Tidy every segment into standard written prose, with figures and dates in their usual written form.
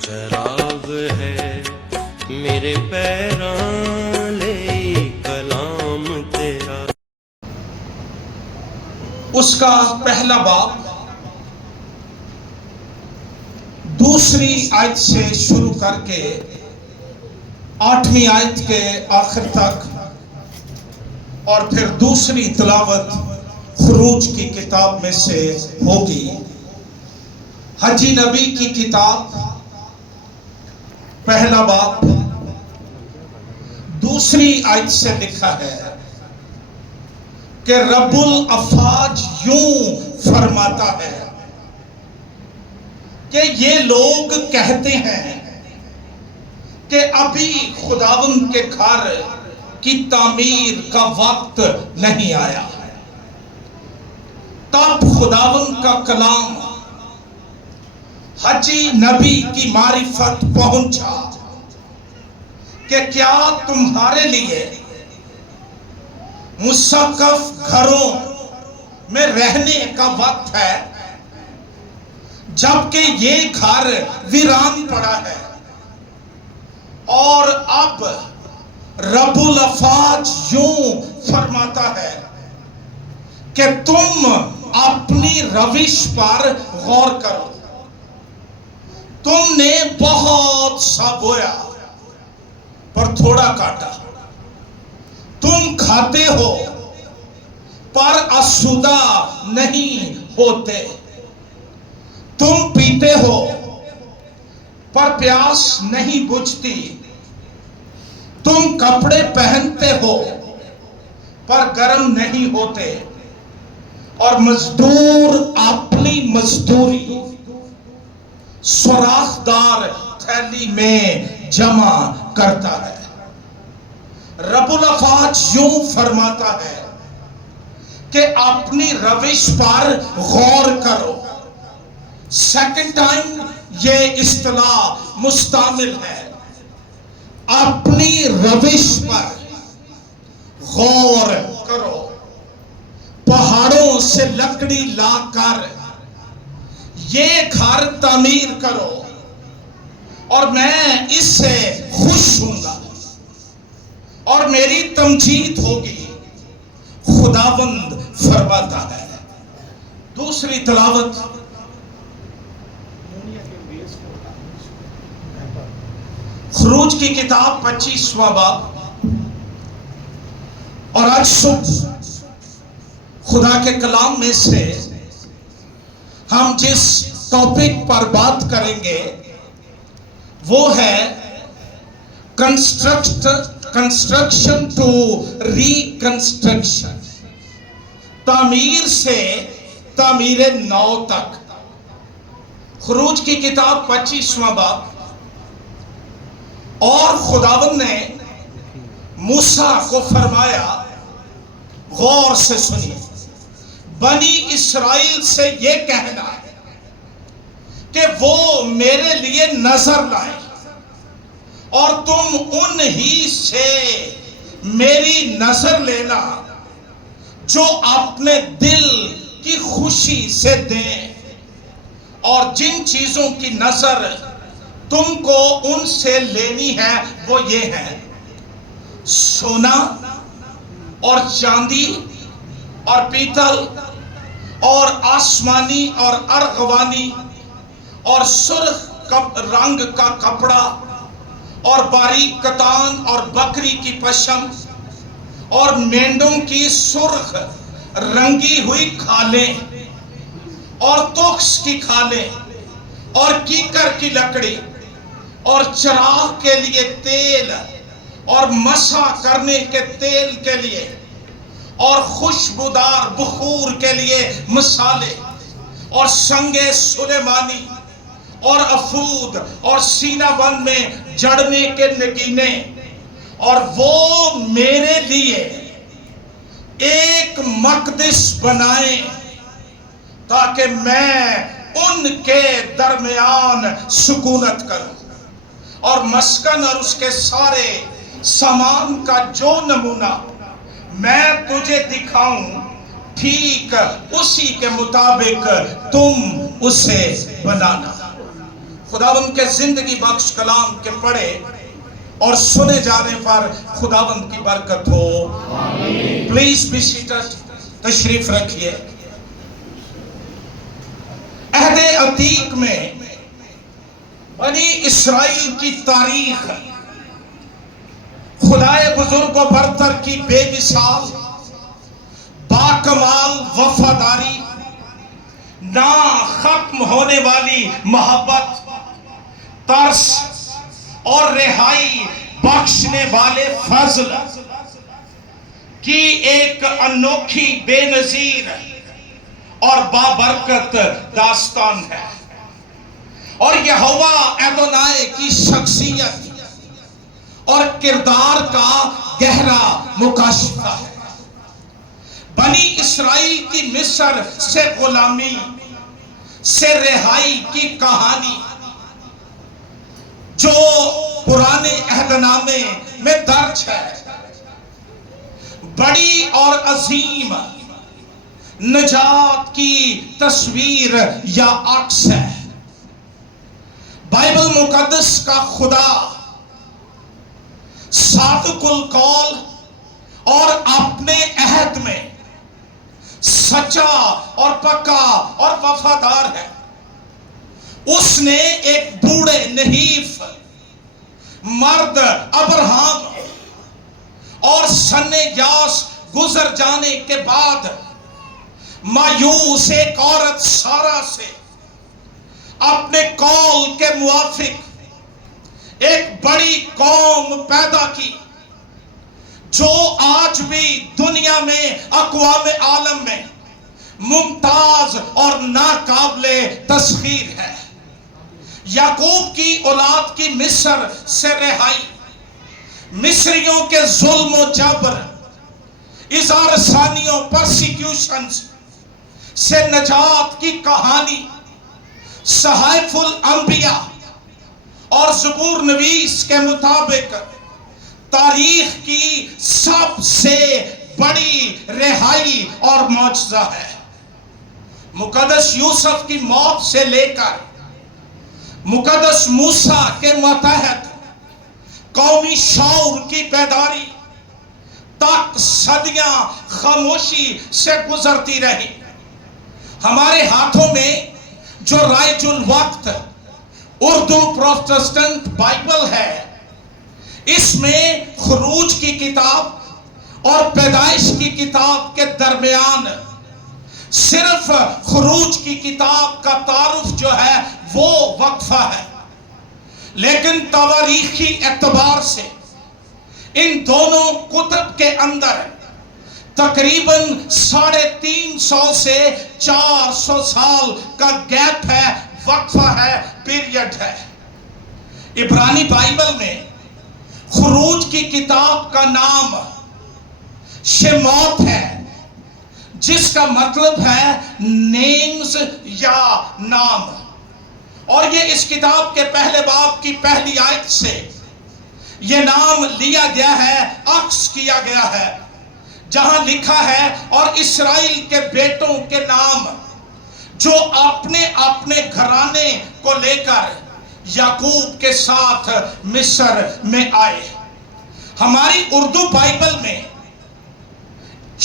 چراغ ہے میرے پیراں لے کلام تیرا۔ اس کا پہلا باب دوسری آیت سے شروع کر کے 8ویں آیت کے آخر تک، اور پھر دوسری تلاوت خروج کی کتاب میں سے ہوگی۔ حجی نبی کی کتاب پہلا باب دوسری آیت سے لکھا ہے کہ رب الافواج یوں فرماتا ہے کہ یہ لوگ کہتے ہیں کہ ابھی خداوند کے گھر کی تعمیر کا وقت نہیں آیا۔ تب خداوند کا کلام حجی نبی کی معرفت پہنچا کہ کیا تمہارے لیے مسقف گھروں میں رہنے کا وقت ہے، جبکہ یہ گھر ویران پڑا ہے؟ اور اب رب الافواج یوں فرماتا ہے کہ تم اپنی روش پر غور کرو۔ تم نے بہت سا بویا پر تھوڑا کاٹا، تم کھاتے ہو پر آسودہ نہیں ہوتے، تم پیتے ہو پر پیاس نہیں بجھتی، تم کپڑے پہنتے ہو پر گرم نہیں ہوتے، اور مزدور اپنی مزدوری سوراخ دار تھیلی میں جمع کرتا ہے۔ رب الافواج یوں فرماتا ہے کہ اپنی روش پر غور کرو۔ سیکنڈ ٹائم یہ اصطلاح مستعمل ہے، اپنی روش پر غور کرو۔ پہاڑوں سے لکڑی لا کر یہ گھر تعمیر کرو اور میں اس سے خوش ہوں گا اور میری تمجید ہوگی، خداوند فرماتا ہے۔ دوسری تلاوت خروج کی کتاب 25واں باب، اور آج صبح خدا کے کلام میں سے ہم جس ٹاپک پر بات کریں گے وہ ہے کنسٹرکشن ٹو ریکنسٹرکشن، تعمیر سے تعمیر نو تک۔ خروج کی کتاب 25واں باب۔ اور خداوند نے موسیٰ کو فرمایا، غور سے سنیے، بنی اسرائیل سے یہ کہنا کہ وہ میرے لیے نظر لائیں، اور تم انہی سے میری نظر لینا جو اپنے دل کی خوشی سے دیں، اور جن چیزوں کی نظر تم کو ان سے لینی ہے وہ یہ ہے: سونا اور چاندی اور پیتل اور آسمانی اور ارغوانی اور سرخ رنگ کا کپڑا اور باریک کتان اور بکری کی پشم اور مینڈوں کی سرخ رنگی ہوئی کھالیں اور تخس کی کھالیں اور کیکر کی لکڑی اور چراغ کے لیے تیل اور مسح کرنے کے تیل کے لیے اور خوشبودار بخور کے لیے مصالے اور سنگ سلیمانی اور افود اور سینہ بند میں جڑنے کے نگینے، اور وہ میرے لیے ایک مقدس بنائیں تاکہ میں ان کے درمیان سکونت کروں، اور مسکن اور اس کے سارے سامان کا جو نمونہ میں تجھے دکھاؤں، ٹھیک اسی کے مطابق تم اسے بنانا۔ خداوند کے زندگی بخش کلام کے پڑھے اور سنے جانے پر خداوند کی برکت ہو. Please be seated. تشریف رکھیے. عہد عتیق میں بنی اسرائیل کی تاریخ خدائے بزرگ و برتر کی بے مثال باکمال وفاداری، نہ ختم ہونے والی محبت، ترس اور رہائی بخشنے والے فضل کی ایک انوکھی بے نظیر اور بابرکت داستان ہے. اور یہوہ ادونائے کی شخصیت اور کردار کا گہرا مکاشفہ ہے. بنی اسرائیل کی مصر سے غلامی سے رہائی کی کہانی جو پرانے عہد نامے میں درج ہے، بڑی اور عظیم نجات کی تصویر یا عکس ہے. بائبل مقدس کا خدا صادق القول اور اپنے عہد میں سچا اور پکا اور وفادار ہے. اس نے ایک بوڑھے نحیف مرد ابراہم اور سن یاس گزر جانے کے بعد مایوس ایک عورت سارا سے اپنے قول کے موافق ایک بڑی قوم پیدا کی جو آج بھی دنیا میں اقوام عالم میں ممتاز اور ناقابل تسخیر ہے. یعقوب کی اولاد کی مصر سے رہائی، مصریوں کے ظلم و جبر، اظہار ثانیوں پرسیکیوشنز سے نجات کی کہانی صحائف الانبیاء اور زبور نویس کے مطابق تاریخ کی سب سے بڑی رہائی اور معجزہ ہے. مقدس یوسف کی موت سے لے کر مقدس موسیٰ کے ماتحت قومی شعور کی بیداری تک صدیاں خاموشی سے گزرتی رہی. ہمارے ہاتھوں میں جو رائج الوقت اردو پروٹسٹنٹ بائبل ہے، اس میں خروج کی کتاب اور پیدائش کی کتاب کے درمیان صرف خروج کی کتاب کا تعارف جو ہے وہ وقفہ ہے. لیکن تواریخی اعتبار سے ان دونوں کتب کے اندر تقریباً 350 سے 400 سال کا گیپ ہے، وقفہ ہے، پیریڈ ہے. عبرانی بائبل میں خروج کی کتاب کا نام شموت ہے، جس کا مطلب ہے نیمز یا نام. اور یہ اس کتاب کے پہلے باب کی پہلی آیت سے یہ نام لیا گیا ہے، عکس کیا گیا ہے، جہاں لکھا ہے اور اسرائیل کے بیٹوں کے نام جو اپنے اپنے گھرانے کو لے کر یعقوب کے ساتھ مصر میں آئے. ہماری اردو بائبل میں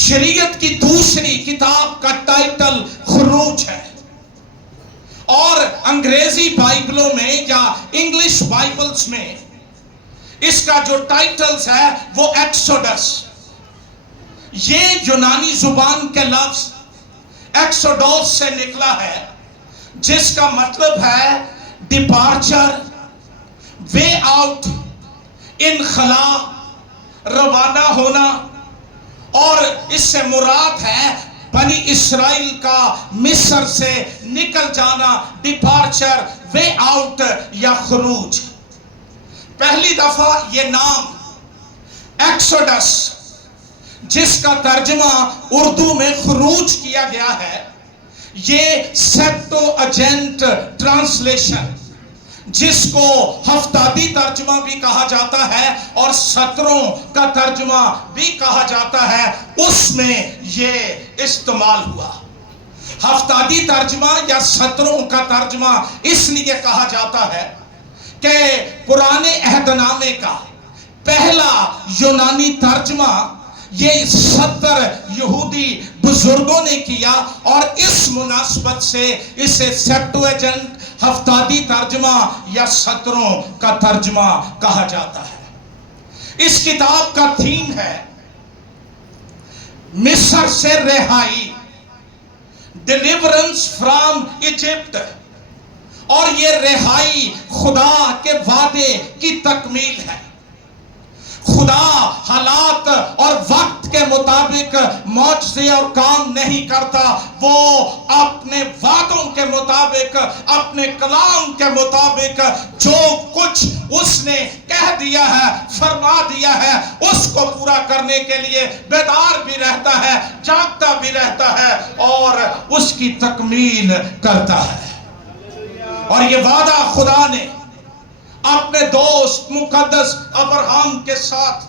شریعت کی دوسری کتاب کا ٹائٹل خروج ہے، اور انگریزی بائبلوں میں یا انگلش بائبلز میں اس کا جو ٹائٹلز ہے وہ ایکسوڈس. یہ یونانی زبان کے لفظ ایکسوڈوس سے نکلا ہے، جس کا مطلب ہے ڈپارچر، وے آؤٹ، انخلا، روانہ ہونا. اور اس سے مراد ہے بنی اسرائیل کا مصر سے نکل جانا، ڈپارچر، وے آؤٹ یا خروج. پہلی دفعہ یہ نام ایکسوڈس، جس کا ترجمہ اردو میں خروج کیا گیا ہے، یہ سیپٹو اجنٹ ٹرانسلیشن، جس کو ہفتادی ترجمہ بھی کہا جاتا ہے اور سطروں کا ترجمہ بھی کہا جاتا ہے، اس میں یہ استعمال ہوا. ہفتادی ترجمہ یا سطروں کا ترجمہ اس لیے کہا جاتا ہے کہ پرانے عہد نامے کا پہلا یونانی ترجمہ یہ 70 یہودی بزرگوں نے کیا، اور اس مناسبت سے اسے سیپٹویجنٹ ہفتادی ترجمہ یا سطروں کا ترجمہ کہا جاتا ہے۔ اس کتاب کا تھیم ہے مصر سے رہائی، ڈیلیورنس فرام ایجپٹ، اور یہ رہائی خدا کے وعدے کی تکمیل ہے۔ خدا حالات اور وقت کے مطابق معجزے اور کام نہیں کرتا، وہ اپنے وعدوں کے مطابق، اپنے کلام کے مطابق جو کچھ اس نے کہہ دیا ہے، فرما دیا ہے، اس کو پورا کرنے کے لیے بیدار بھی رہتا ہے، جاگتا بھی رہتا ہے اور اس کی تکمیل کرتا ہے۔ اور یہ وعدہ خدا نے اپنے دوست مقدس ابراہم کے ساتھ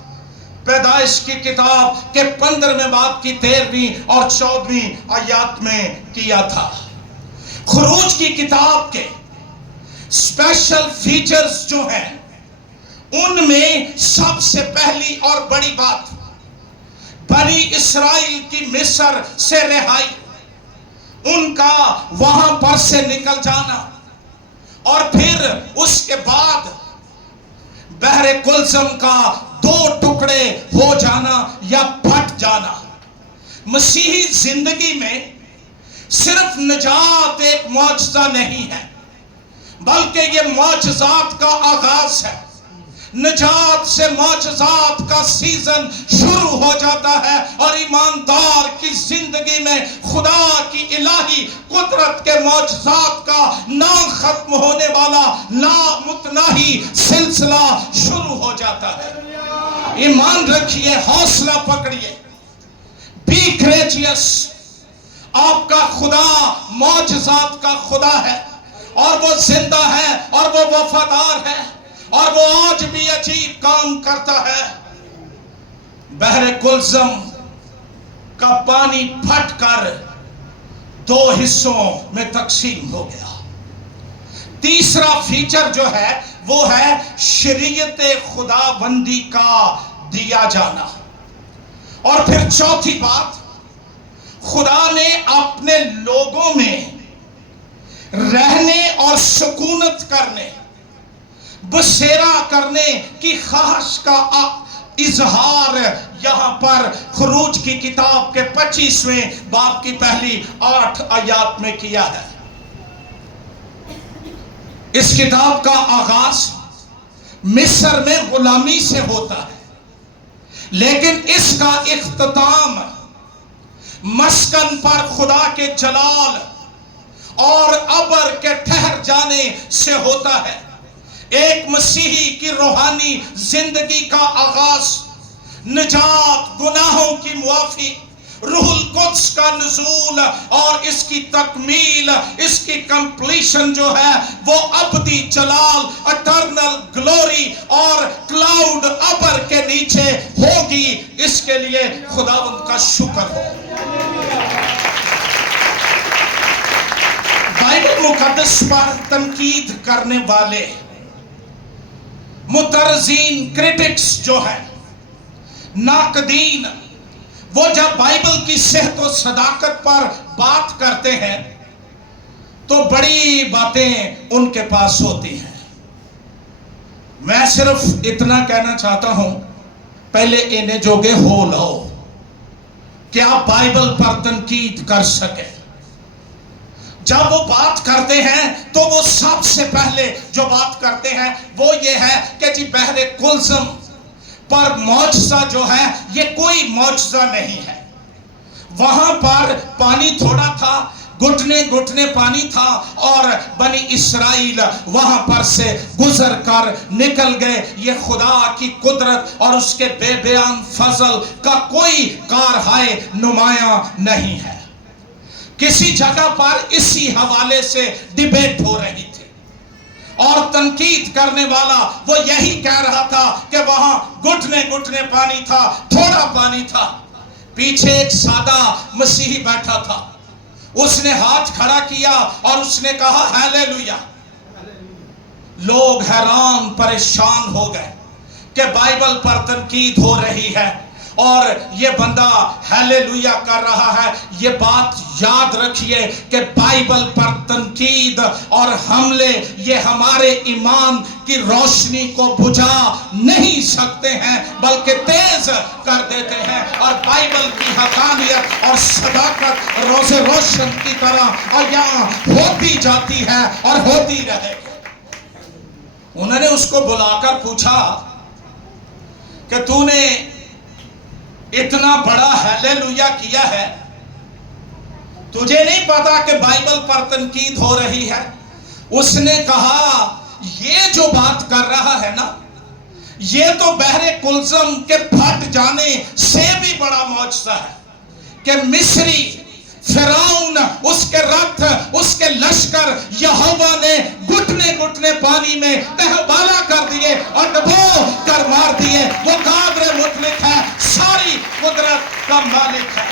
پیدائش کی کتاب کے 15ویں باب کی 13ویں اور 14ویں آیات میں کیا تھا۔ خروج کی کتاب کے اسپیشل فیچرز جو ہیں، ان میں سب سے پہلی اور بڑی بات بنی اسرائیل کی مصر سے رہائی، ان کا وہاں پر سے نکل جانا، اور پھر اس کے بعد بحر کلثم کا 2 ٹکڑے ہو جانا یا پھٹ جانا۔ مسیحی زندگی میں صرف نجات ایک معجزہ نہیں ہے، بلکہ یہ معجزات کا آغاز ہے۔ نجات سے معجزات کا سیزن شروع ہو جاتا ہے، اور ایماندار کی زندگی میں خدا کی الہی قدرت کے معجزات کا نہ ختم ہونے والا لامتناہی سلسلہ شروع ہو جاتا ہے۔ ایمان رکھیے، حوصلہ پکڑیے، بی کریجیس، آپ کا خدا معجزات کا خدا ہے، اور وہ زندہ ہے، اور وہ وفادار ہے، اور وہ آج بھی عجیب کام کرتا ہے۔ بحر کلثم کا پانی پھٹ کر 2 حصوں میں تقسیم ہو گیا۔ تیسرا فیچر جو ہے وہ ہے شریعت خدا بندی کا دیا جانا، اور پھر چوتھی بات، خدا نے اپنے لوگوں میں رہنے اور سکونت کرنے، بسیرا کرنے کی خواہش کا اظہار یہاں پر خروج کی کتاب کے 25ویں باب کی پہلی 8 آیات میں کیا ہے۔ اس کتاب کا آغاز مصر میں غلامی سے ہوتا ہے، لیکن اس کا اختتام مسکن پر خدا کے جلال اور ابر کے ٹھہر جانے سے ہوتا ہے۔ ایک مسیحی کی روحانی زندگی کا آغاز نجات، گناہوں کی معافی، روح القدس کا نزول، اور اس کی تکمیل، اس کی کمپلیشن جو ہے وہ ابدی جلال، اٹرنل گلوری اور کلاؤڈ ابر کے نیچے ہوگی۔ اس کے لیے خداوند کا شکر ہو۔ بائبل مقدس پر تنقید کرنے والے مترجمین، کریٹکس جو ہیں، ناقدین، وہ جب بائبل کی صحت و صداقت پر بات کرتے ہیں تو بڑی باتیں ان کے پاس ہوتی ہیں۔ میں صرف اتنا کہنا چاہتا ہوں، پہلے انہیں جوگے ہو لو کہ آپ بائبل پر تنقید کر سکیں۔ جب وہ بات کرتے ہیں تو وہ سب سے پہلے جو بات کرتے ہیں وہ یہ ہے کہ جی بحر کلثم پر معجزہ جو ہے یہ کوئی معجزہ نہیں ہے۔ وہاں پر پانی تھوڑا تھا، گھٹنے گھٹنے پانی تھا، اور بنی اسرائیل وہاں پر سے گزر کر نکل گئے۔ یہ خدا کی قدرت اور اس کے بے بیان فضل کا کوئی کارہائے نمایاں نہیں ہے۔ کسی جگہ پر اسی حوالے سے ڈیبیٹ ہو رہی تھی، اور تنقید کرنے والا وہ یہی کہہ رہا تھا کہ وہاں گھٹنے گھٹنے پانی تھا، تھوڑا پانی تھا۔ پیچھے ایک سادہ مسیحی بیٹھا تھا، اس نے ہاتھ کھڑا کیا اور اس نے کہا ہیلیلویا۔ لوگ حیران پریشان ہو گئے کہ بائبل پر تنقید ہو رہی ہے اور یہ بندہ ہیلیلویا کر رہا ہے۔ یہ بات یاد رکھیے کہ بائبل پر تنقید اور حملے یہ ہمارے ایمان کی روشنی کو بجھا نہیں سکتے ہیں بلکہ تیز کر دیتے ہیں، اور بائبل کی حقانیت اور صداقت روز روشن کی طرح عیاں ہوتی جاتی ہے اور ہوتی رہے گی۔ انہوں نے اس کو بلا کر پوچھا کہ تو نے اتنا بڑا ہیلیلویا کیا ہے، تجھے نہیں پتا کہ بائبل پر تنقید ہو رہی ہے؟ اس نے کہا یہ جو بات کر رہا ہے نا، یہ تو بحر کلزم کے پھٹ جانے سے بھی بڑا معجزہ ہے کہ مصری فرعون، اس کے رتھ، اس کے لشکر یہوہ نے گھٹنے گھٹنے پانی میں تہبالا کر دیے اور ڈبو کر مار دیے۔ وہ قادر مطلق ہے، ساری قدرت کا مالک ہے۔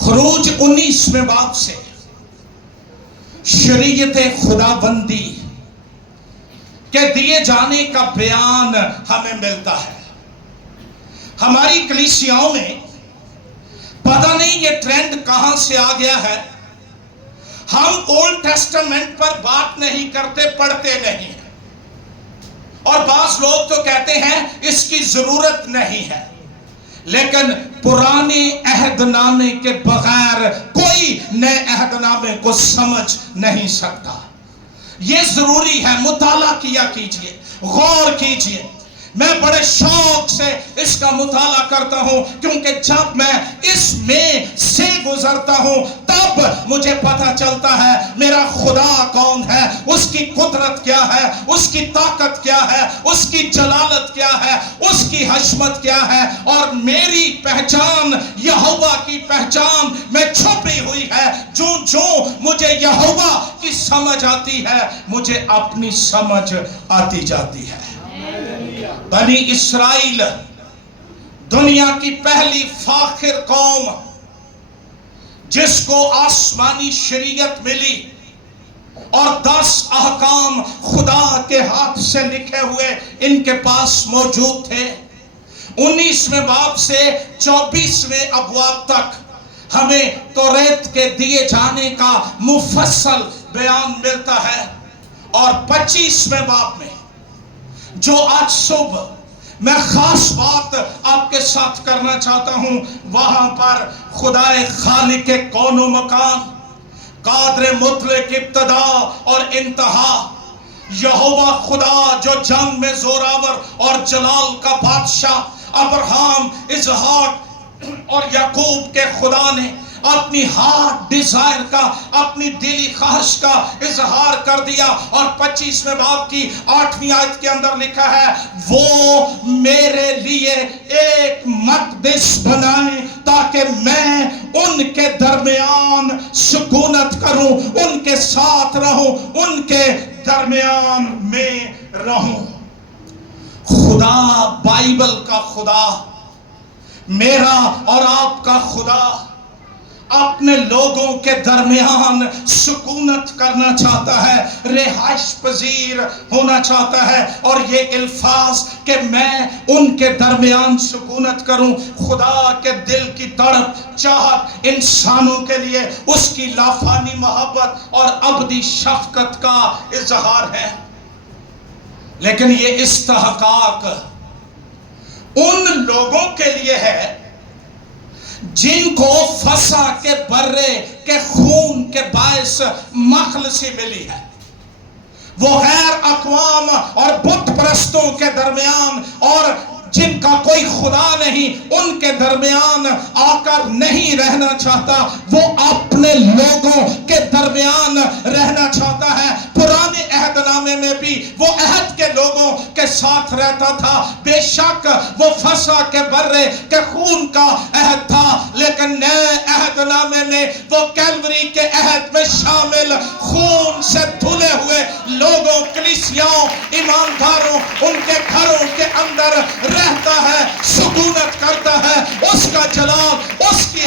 خروج 19 باب سے شریعت خدا بندی کے دیے جانے کا بیان ہمیں ملتا ہے۔ ہماری کلیسیاؤں میں پتہ نہیں یہ ٹرینڈ کہاں سے آ گیا ہے، ہم اولڈ ٹیسٹمنٹ پر بات نہیں کرتے، پڑھتے نہیں ہیں، اور بعض لوگ تو کہتے ہیں اس کی ضرورت نہیں ہے، لیکن پرانے عہد نامے کے بغیر کوئی نئے عہد نامے کو سمجھ نہیں سکتا۔ یہ ضروری ہے، مطالعہ کیا کیجئے، غور کیجئے۔ میں بڑے شوق سے اس کا مطالعہ کرتا ہوں کیونکہ جب میں اس میں سے گزرتا ہوں تب مجھے پتہ چلتا ہے میرا خدا کون ہے، اس کی قدرت کیا ہے، اس کی طاقت کیا ہے، اس کی جلالت کیا ہے، اس کی حشمت کیا ہے، اور میری پہچان یہوہ کی پہچان میں چھپی ہوئی ہے۔ جو مجھے یہوہ کی سمجھ آتی ہے مجھے اپنی سمجھ آتی جاتی ہے۔ بنی اسرائیل دنیا کی پہلی فاخر قوم جس کو آسمانی شریعت ملی اور 10 احکام خدا کے ہاتھ سے لکھے ہوئے ان کے پاس موجود تھے۔ 19 باب سے 24 ابواب تک ہمیں توریت کے دیے جانے کا مفصل بیان ملتا ہے، اور 25 باب میں جو آج صبح میں خاص بات آپ کے ساتھ کرنا چاہتا ہوں، وہاں پر خدا خالق کون و مکان، قادر مطلق ابتدا اور انتہا، یہوہ خدا جو جنگ میں زوراور اور جلال کا بادشاہ، ابراہیم، اسحاق اور یعقوب کے خدا نے اپنی ہارٹ ڈیزائر کا، اپنی دلی خواہش کا اظہار کر دیا، اور 25 باب کی 8ویں آیت کے اندر لکھا ہے وہ میرے لیے ایک مقدس بنائیں تاکہ میں ان کے درمیان سکونت کروں، ان کے ساتھ رہوں، ان کے درمیان میں رہوں۔ خدا بائبل کا خدا، میرا اور آپ کا خدا اپنے لوگوں کے درمیان سکونت کرنا چاہتا ہے، رہائش پذیر ہونا چاہتا ہے، اور یہ الفاظ کہ میں ان کے درمیان سکونت کروں، خدا کے دل کی تڑپ چاہت انسانوں کے لیے اس کی لافانی محبت اور ابدی شفقت کا اظہار ہے۔ لیکن یہ استحقاق ان لوگوں کے لیے ہے جن کو فسح کے برے کے خون کے باعث مخلصی ملی ہے۔ وہ غیر اقوام اور بت پرستوں کے درمیان اور جن کا کوئی خدا نہیں ان کے درمیان آ کر نہیں رہنا چاہتا، وہ اپنے لوگوں کے درمیان رہنا چاہتا ہے۔ پرانے عہد نامے میں بھی وہ عہد کے لوگوں کے ساتھ رہتا تھا، بے شک وہ فسح کے برے کے خون کا عہد تھا، لیکن نئے عہد نامے میں وہ کیلوری کے عہد میں شامل خون سے دھلے ہوئے لوگوں، کلیسیاؤں، ایمانداروں، ان کے گھروں کے اندر رہتا ہے، سکونت کرتا ہے، اس کا جلال، اس کی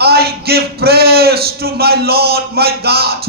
I give praise to my Lord, my God,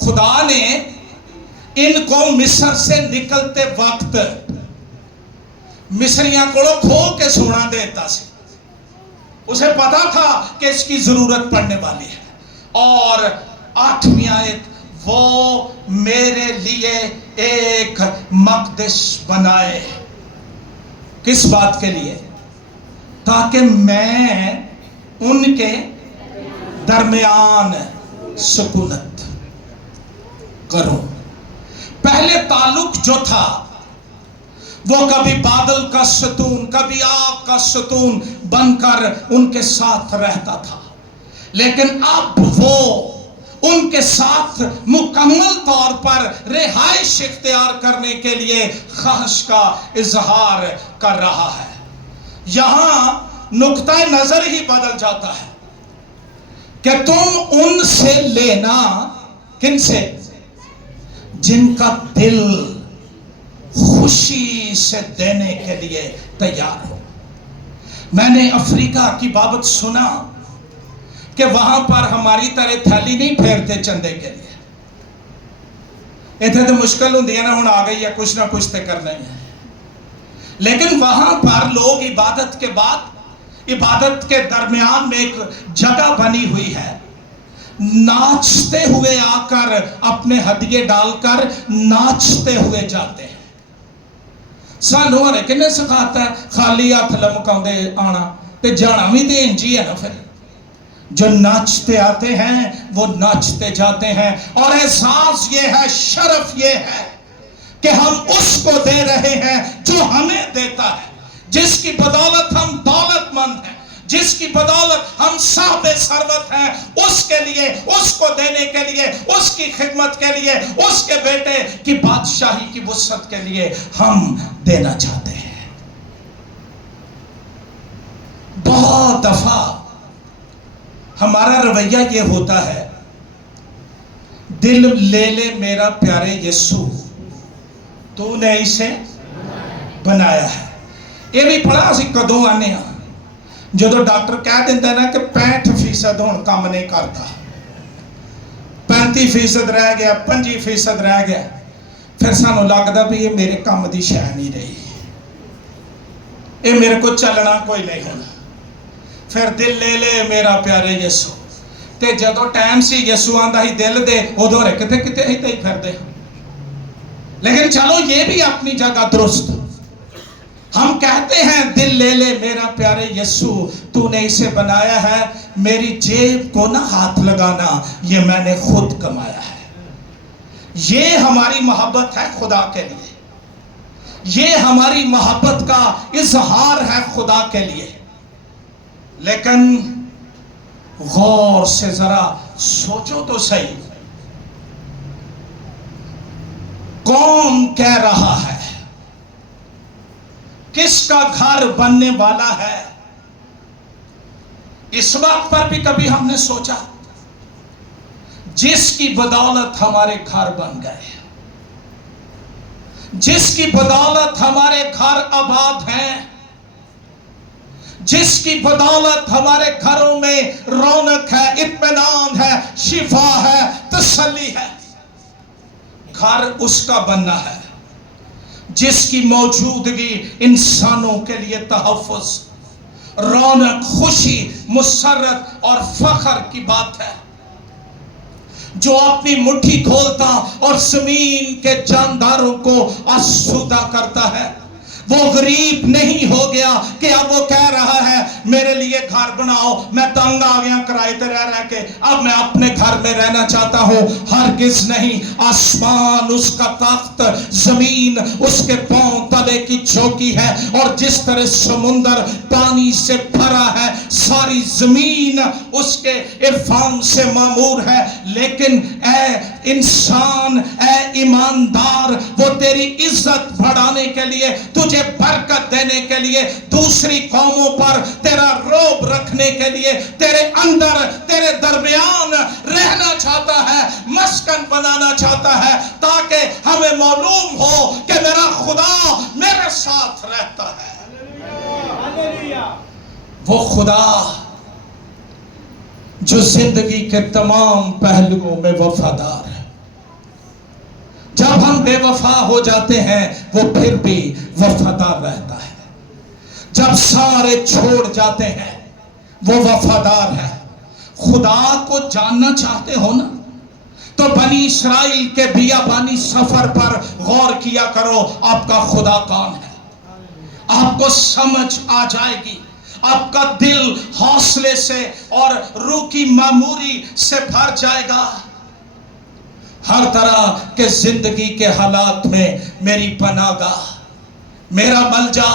خدا نے ان کو مصر سے نکلتے وقت مصریاں کو کھو کے سونا دیتا سی. اسے پتا تھا کہ اس کی ضرورت پڑنے والی ہے. اور 8ویں آیت, وہ میرے لیے ایک مقدس بنائے. کس بات کے لیے؟ تاکہ میں ان کے درمیان سکونت کروں. پہلے تعلق جو تھا وہ کبھی بادل کا ستون, کبھی آگ کا ستون بن کر ان کے ساتھ رہتا تھا, لیکن اب وہ ان کے ساتھ مکمل طور پر رہائش اختیار کرنے کے لیے خواہش کا اظہار کر رہا ہے. یہاں نقطہ نظر ہی بدل جاتا ہے کہ تم ان سے لینا. کن سے؟ جن کا دل خوشی سے دینے کے لیے تیار ہو. میں نے افریقہ کی بابت سنا کہ وہاں پر ہماری طرح تھیلی نہیں پھیرتے چندے کے لیے. اتنے تو مشکل ہوندی ہے نا, ہوں آ گئی ہے کچھ نہ کچھ تے کرنا ہی ہے. لیکن وہاں پر لوگ عبادت کے بعد, عبادت کے درمیان میں ایک جگہ بنی ہوئی ہے, ناچتے ہوئے آ کر اپنے ہدیے ڈال کر ناچتے ہوئے جاتے ہیں. سانو ہر کنے سکھاتا ہے خالی ہاتھ لمکاؤندے آنا تے جانا بھی تے انجی ہے نا. پھر جو ناچتے آتے ہیں وہ ناچتے جاتے ہیں, اور احساس یہ ہے, شرف یہ ہے کہ ہم اس کو دے رہے ہیں جو ہمیں دیتا ہے, جس کی بدولت ہم دولت مند ہیں, جس کی بدولت ہم صاحب ثروت ہیں. اس کے لیے, اس کو دینے کے لیے, اس کی خدمت کے لیے, اس کے بیٹے کی بادشاہی کی وسعت کے لیے ہم دینا چاہتے ہیں. بہت دفعہ ہمارا رویہ یہ ہوتا ہے, دل لے لے میرا پیارے یسوع, تو نے اسے بنایا ہے. یہ بھی پڑھا سی کدوں آنے ہاں جدو ڈاکٹر کہہ دیتا ہے نا کہ 65% ہون کام نہیں کرتا, 35% رہ گیا, 25% رہ گیا, پھر سانو لگتا بھی یہ میرے کام دی شے نہیں رہی, یہ میرے کو چلنا کوئی نہیں ہونا. پھر دل لے لے میرا پیارے یسوع, تے جدو ٹائم سی یسوع آندا ہی دل دے, ادو رے کتے کتے ہی تے ہی پھر دے. لیکن چلو یہ بھی اپنی جگہ درست. ہم کہتے ہیں دل لے لے میرا پیارے یسوع, تو نے اسے بنایا ہے, میری جیب کو نہ ہاتھ لگانا, یہ میں نے خود کمایا ہے. یہ ہماری محبت ہے خدا کے لیے, یہ ہماری محبت کا اظہار ہے خدا کے لیے. لیکن غور سے ذرا سوچو تو صحیح, کون کہہ رہا ہے, کس کا گھر بننے والا ہے؟ اس بات پر بھی کبھی ہم نے سوچا جس کی بدولت ہمارے گھر بن گئے, جس کی بدولت ہمارے گھر آباد ہیں, جس کی بدولت ہمارے گھروں میں رونق ہے, اطمینان ہے, شفا ہے, تسلی ہے. گھر اس کا بننا ہے جس کی موجودگی انسانوں کے لیے تحفظ, رونق, خوشی, مسرت اور فخر کی بات ہے. جو اپنی مٹھی کھولتا اور زمین کے جانداروں کو آسودہ کرتا ہے, وہ غریب نہیں ہو گیا کہ اب وہ کہہ رہا ہے میرے لیے گھر بناؤ, میں تنگ آ گیا کرائے تے رہ کے, اب میں اپنے گھر میں رہنا چاہتا ہوں. ہرگز نہیں. آسمان اس کا تخت, زمین اس کے پاؤں تلے کی چوکی ہے, اور جس طرح سمندر پانی سے بھرا ہے, ساری زمین اس کے عرفان سے معمور ہے. لیکن اے انسان, اے ایماندار, وہ تیری عزت بڑھانے کے لیے, تجھے برکت دینے کے لیے, دوسری قوموں پر تیرا روب رکھنے کے لیے, تیرے اندر, تیرے درمیان رہنا چاہتا ہے, مسکن بنانا چاہتا ہے, تاکہ ہمیں معلوم ہو کہ میرا خدا میرے ساتھ رہتا ہے. وہ خدا جو زندگی کے تمام پہلوؤں میں وفادار ہے. بے وفا ہو جاتے ہیں وہ پھر بھی وفادار رہتا ہے. جب سارے چھوڑ جاتے ہیں وہ وفادار ہے. خدا کو جاننا چاہتے ہو نا تو بنی اسرائیل کے بیابانی سفر پر غور کیا کرو. آپ کا خدا کون ہے آپ کو سمجھ آ جائے گی. آپ کا دل حوصلے سے اور روح کی معموری سے بھر جائے گا. ہر طرح کے زندگی کے حالات میں میری پناہ گاہ، میرا ملجا،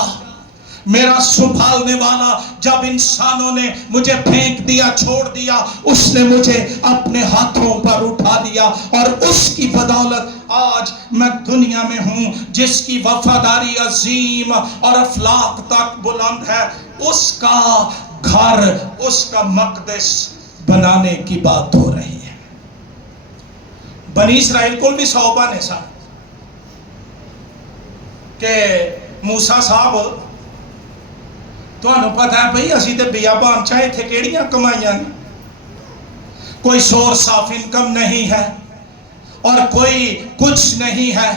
میرا سنبھالنے والا. جب انسانوں نے مجھے پھینک دیا، چھوڑ دیا، اس نے مجھے اپنے ہاتھوں پر اٹھا لیا. اور اس کی بدولت آج میں دنیا میں ہوں جس کی وفاداری عظیم اور افلاک تک بلند ہے. اس کا گھر، اس کا مقدس بنانے کی بات ہو رہی ہے. بنی اسرائیل کو بھی صحابہ نے سا کہ موسیٰ صاحب تمہیں پتہ ہے بھئی اسی تے بیابان چاہے تھے کیڑیاں کمائیاں نے، کوئی سورس آف انکم نہیں ہے اور کوئی کچھ نہیں ہے،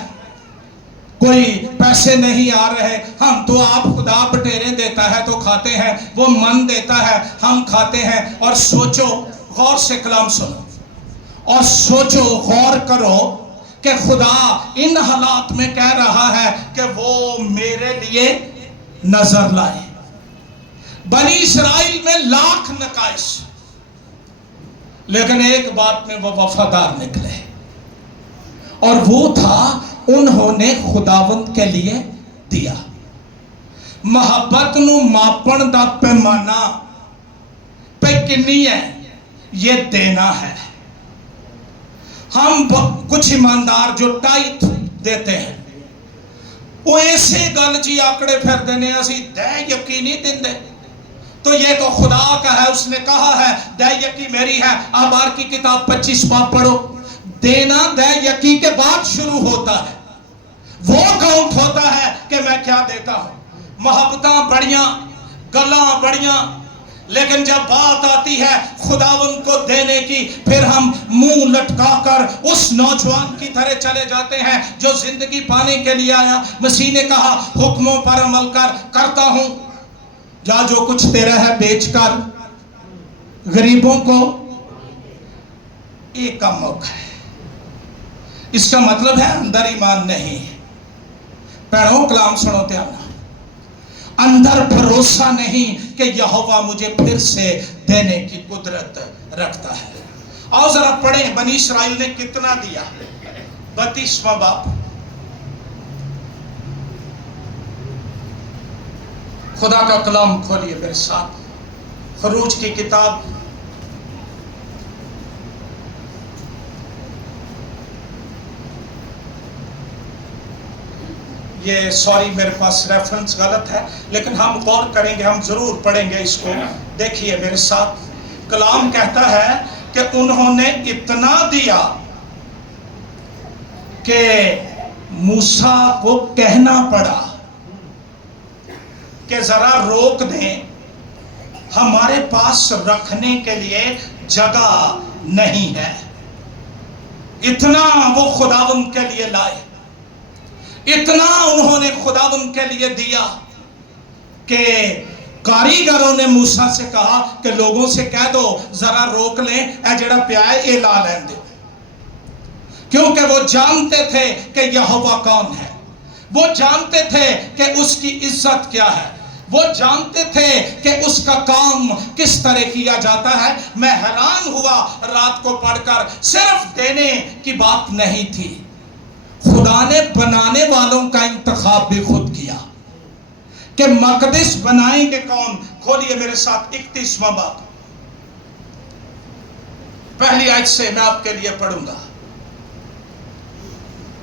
کوئی پیسے نہیں آ رہے. ہم تو آپ خدا بٹیرے دیتا ہے تو کھاتے ہیں، وہ من دیتا ہے ہم کھاتے ہیں. اور سوچو، غور سے کلام سنو اور سوچو، غور کرو کہ خدا ان حالات میں کہہ رہا ہے کہ وہ میرے لیے نظر لائے. بنی اسرائیل میں لاکھ نقائص، لیکن ایک بات میں وہ وفادار نکلے، اور وہ تھا انہوں نے خداوند کے لیے دیا. محبت نو ماپن دا پیمانہ پہ کنی ہے، یہ دینا ہے. ہم کچھ ایماندار جو ٹائٹ دیتے ہیں وہ ایسے گل جی آکڑے پھر دینے اسی دے یقینی دن دے تو یہ تو خدا کا ہے، اس نے کہا ہے دے یقی میری ہے. آبار کی کتاب 25 باب پڑھو. دینا دے یقی کے بعد شروع ہوتا ہے، وہ کاؤنٹ ہوتا ہے کہ میں کیا دیتا ہوں. محبتاں بڑیاں، گلاں بڑیاں، لیکن جب بات آتی ہے خداوند کو دینے کی پھر ہم منہ لٹکا کر اس نوجوان کی طرح چلے جاتے ہیں جو زندگی پانے کے لیے آیا. مسیح نے کہا حکموں پر عمل کرتا ہوں، جا جو کچھ تیرا ہے بیچ کر غریبوں کو. ایک کا موقع ہے. اس کا مطلب ہے اندر ایمان نہیں. پیڑوں کلام سنو دھیان، اندر بھروسہ نہیں کہ یہوہ مجھے پھر سے دینے کی قدرت رکھتا ہے. آؤ ذرا پڑھیں بنی اسرائیل نے کتنا دیا. 32واں باب. خدا کا کلام کھولیے میرے ساتھ. خروج کی کتاب یہ سوری میرے پاس ریفرنس غلط ہے لیکن ہم غور کریں گے، ہم ضرور پڑھیں گے اس کو. دیکھیے میرے ساتھ، کلام کہتا ہے کہ انہوں نے اتنا دیا کہ موسیٰ کو کہنا پڑا کہ ذرا روک دیں، ہمارے پاس رکھنے کے لیے جگہ نہیں ہے. اتنا وہ خداوند کے لیے لائے، اتنا انہوں نے خداوند کے لیے دیا کہ کاریگروں نے موسیٰ سے کہا کہ لوگوں سے کہہ دو ذرا روک لیں، اے جڑا پیائے اے لا لین دے. کیونکہ وہ جانتے تھے کہ یہوہ کون ہے، وہ جانتے تھے کہ اس کی عزت کیا ہے، وہ جانتے تھے کہ اس کا کام کس طرح کیا جاتا ہے. میں حیران ہوا رات کو پڑھ کر، صرف دینے کی بات نہیں تھی، خدا نے بنانے والوں کا انتخاب بھی خود کیا کہ مقدس بنائیں گے کون. کھولیے میرے ساتھ 31واں باب، پہلی آیت سے میں آپ کے لیے پڑھوں گا.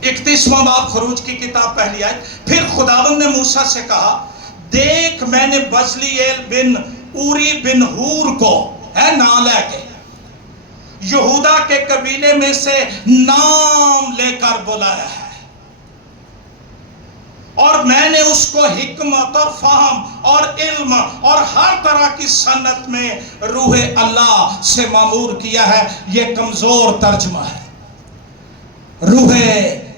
31واں باب خروج کی کتاب پہلی آیت. پھر خداوند نے موسیٰ سے کہا دیکھ میں نے بزلیل بن اوری بن ہور کو ہے نام لے کے یہودا کے قبیلے میں سے نام لے کر بلایا ہے، اور میں نے اس کو حکمت اور فہم اور علم اور ہر طرح کی صنعت میں روح اللہ سے معمور کیا ہے. یہ کمزور ترجمہ ہے. روح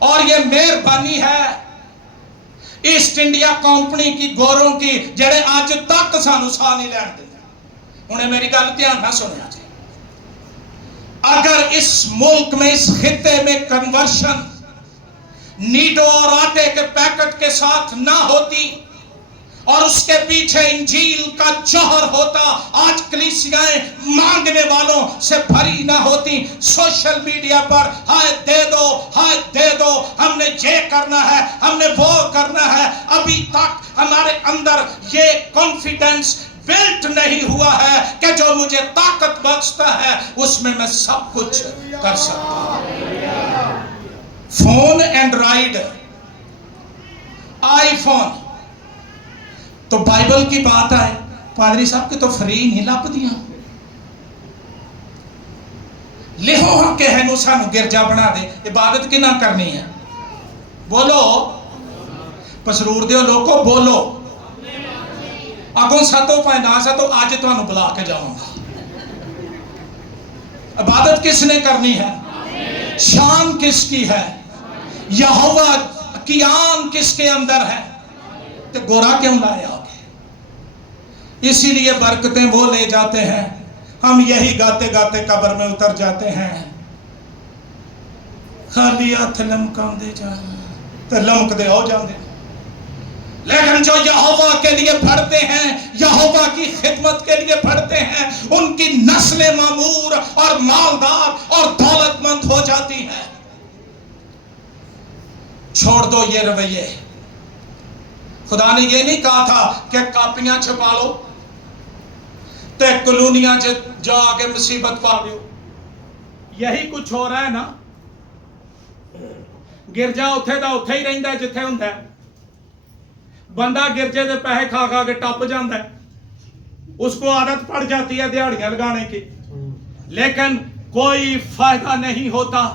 اور یہ مہربانی ہے ایسٹ انڈیا کمپنی کی گوروں کی جڑے آج تک سانو سا نہیں لین دے. انہیں میری گل دھیان نہ سنیا جی. اگر اس ملک میں اس خطے میں کنورشن نیڈو اور آٹے کے پیکٹ کے ساتھ نہ ہوتی اور اس کے پیچھے انجیل کا جوہر ہوتا، آج کلیسیائیں مانگنے والوں سے بھری نہ ہوتی. سوشل میڈیا پر ہائے دے دو، ہم نے یہ کرنا ہے، ہم نے وہ کرنا ہے. ابھی تک ہمارے اندر یہ کانفیڈنس بلٹ نہیں ہوا ہے کہ جو مجھے طاقت بخشتا ہے اس میں سب کچھ کر سکتا ہوں. فون اینڈرائیڈ، آئی فون، تو بائبل کی بات آئے پادری صاحب کے تو فری نہیں لپ دیا. لہو ہاں کہ ہے نو سانو گرجا بنا دے. عبادت کی نہ کرنی ہے، بولو پسرور دیو لوگو بولو. اگوں ساتو پائے نہ ساتو آج تو انہوں بلا کے جاؤں گا. عبادت کس نے کرنی ہے؟ شان کس کی ہے؟ یہوہ کی آن کس کے اندر ہے؟ تو گورا کیوں لائے آگے؟ اسی لیے برکتیں وہ لے جاتے ہیں، ہم یہی گاتے گاتے قبر میں اتر جاتے ہیں. خالی ہاتھ لمکاں دے جان تو لمک دے ہو جان دے. لیکن جو یہوہ کے لیے پڑھتے ہیں، یہوہ کی خدمت کے لیے پڑھتے ہیں، ان کی نسلیں معمور اور مالدار اور دولت مند ہو جاتی ہیں. چھوڑ دو یہ رویے. خدا نے یہ نہیں کہا تھا کہ کاپیاں چھپا لو تے کلونیاں جا کے مصیبت پا لیو. یہی کچھ ہو رہا ہے نا. گرجا اتھے دا اتھے ہی رہندا ہے جتھے ہوندا ہے. بندہ گرجے دے پیسے کھا کھا کے ٹپ جاندا ہے. اس کو عادت پڑ جاتی ہے دیہڑیاں لگانے کی، لیکن کوئی فائدہ نہیں ہوتا.